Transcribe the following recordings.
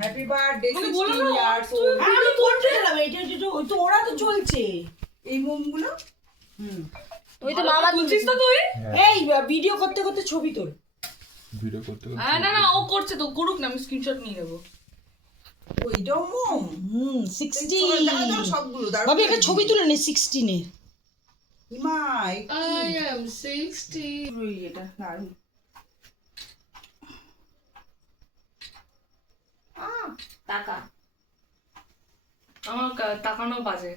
Happy birthday ওরা তো চলছে এই মোমগুলো। তুই তো মামা তুলছিস তো তুই? এই ভিডিও করতে করতে ছবি তোল। ভিডিও করতে না না ও করছে তো, করুক না, আমি স্ক্রিনশট নিয়ে নেব। ওইটাও মোম 16 সবগুলো বাবা একটা ছবি তুলে নে 16 এর। মা I am 60 এটা দারুণ। টাকা আমার তাকানো বাজে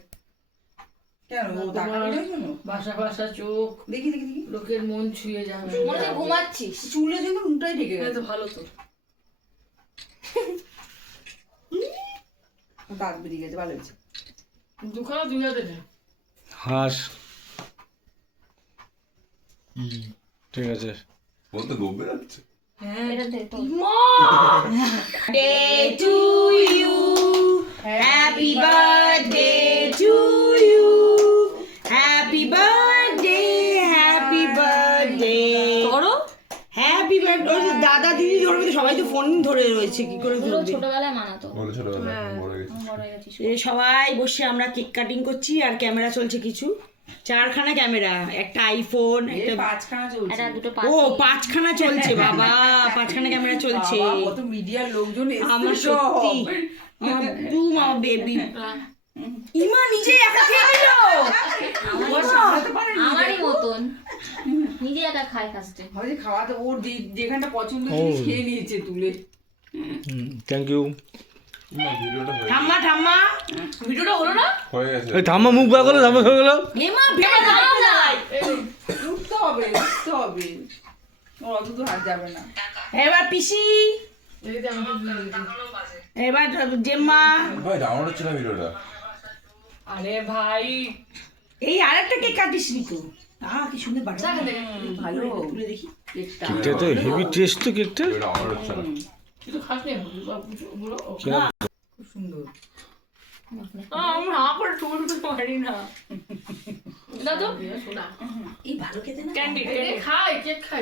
কেন ও তাকানোর জন্য? বাসা বাসা চোখ, দেখি দেখি দেখি লোকের মন ছুঁয়ে যাবে। মনে হচ্ছে ঘুমাচ্ছিস। চুলের জন্য মুখটাই ঢেকে গেছে। তো ভালো তো, দাঁত বেরিয়ে গেছে, ভালো হয়েছে। দুখানা দুই হাতে নে। হাস ঠিক আছে বলতে গোবে যাচ্ছে। এটা দে তো। Birthday to you, happy birthday to you, happy birthday করো happy birthday। দাদা দিদি ধরবে তো, সবাই তো ফোন ধরে রয়েছে, কি করে পুরো ধরবে? ছোটবেলায় মানাতো। বলে ছোটবেলা বড় গেছে। বড় হয়ে গেছিস। এ সবাই বসে আমরা কেক কাটিং করছি আর ক্যামেরা চলছে কিছু, 4খানা ক্যামেরা, একটা আইফোন, একটা পাঁচখানা চলছে। এটা দুটো ও পাখি। 5খানা চলছে বাবা, 5খানা ক্যামেরা চলছে। বাবা, কত মিডিয়ার লোকজন এসছে আমার সব। সত্যি আব্বু মা বেবি ইমা নিজে একা খেয়ে নিল। আমারই মতন নিজে একা খায় ফার্স্টে। ভাবছি খাওয়াতে ওর যেখানটা পছন্দ জিনিস খেয়ে নিয়েছে তুলে। Thank you. না ভিডিওটা হয়ে ঠাম্মা ঠাম্মা ভিডিওটা হলো না? হয়ে গেছে। এই থাম্মা মুখ বার করো, থাম্মা হয়ে গেল। এমা ভেবে দাও না। উঠতে হবে উঠতে হবে, ওর অত দূর হাত যাবে না। এবার পিসি, এবার জেম্মা। ভাই ডাউনলোড হচ্ছে না ভিডিওটা। আরে ভাই এই আরেকটা কেক কাটিস নি তো? কি সুন্দর বাটা। ভালো তুলে দেখি কেকটা। কেকটা তো হেভি টেস্ট তো কেকটা। ভিডিও ডাউনলোড হচ্ছে না। কিছু খাস নি পুরো? খুব সুন্দর। আমি হা করে ঠুকতে পারি না। না তো এই ভালো খেতে না ক্যান্ডি খাই, কেক খাই।